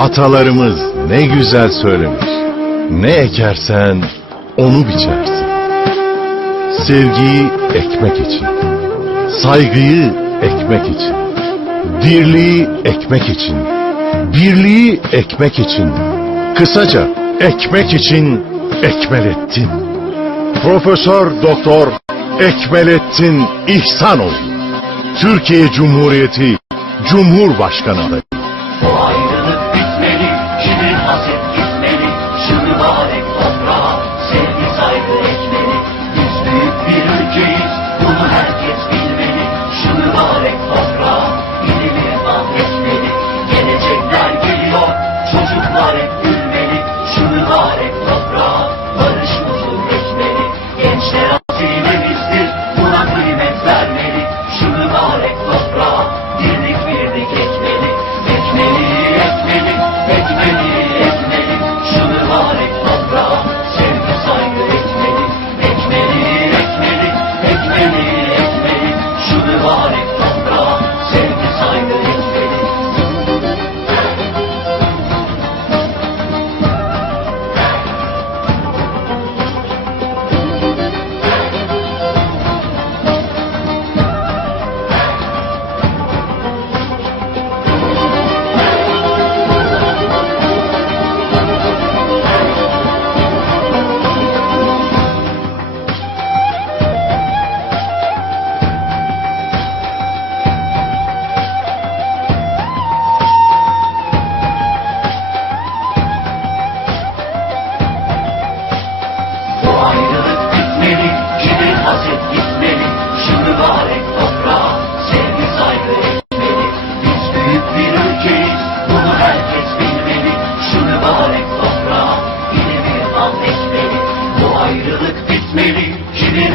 Atalarımız ne güzel söylemiş. Ne ekersen onu biçersin. Sevgiyi ekmek için. Saygıyı ekmek için. Dirliği ekmek için. Birliği ekmek için. Kısaca ekmek için Ekmelettin. Profesör Doktor Ekmelettin İhsanoğlu. Türkiye Cumhuriyeti Cumhurbaşkanı adayı.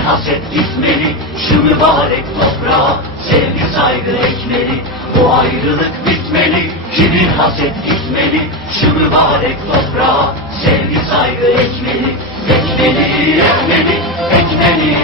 Haset gitmeli. Şu mübarek toprağa sevgi saygı ekmeli. Bu ayrılık bitmeli, kibir haset gitmeli. Şu mübarek toprağa sevgi saygı ekmeli. Ekmeli, ekmeli, ekmeli,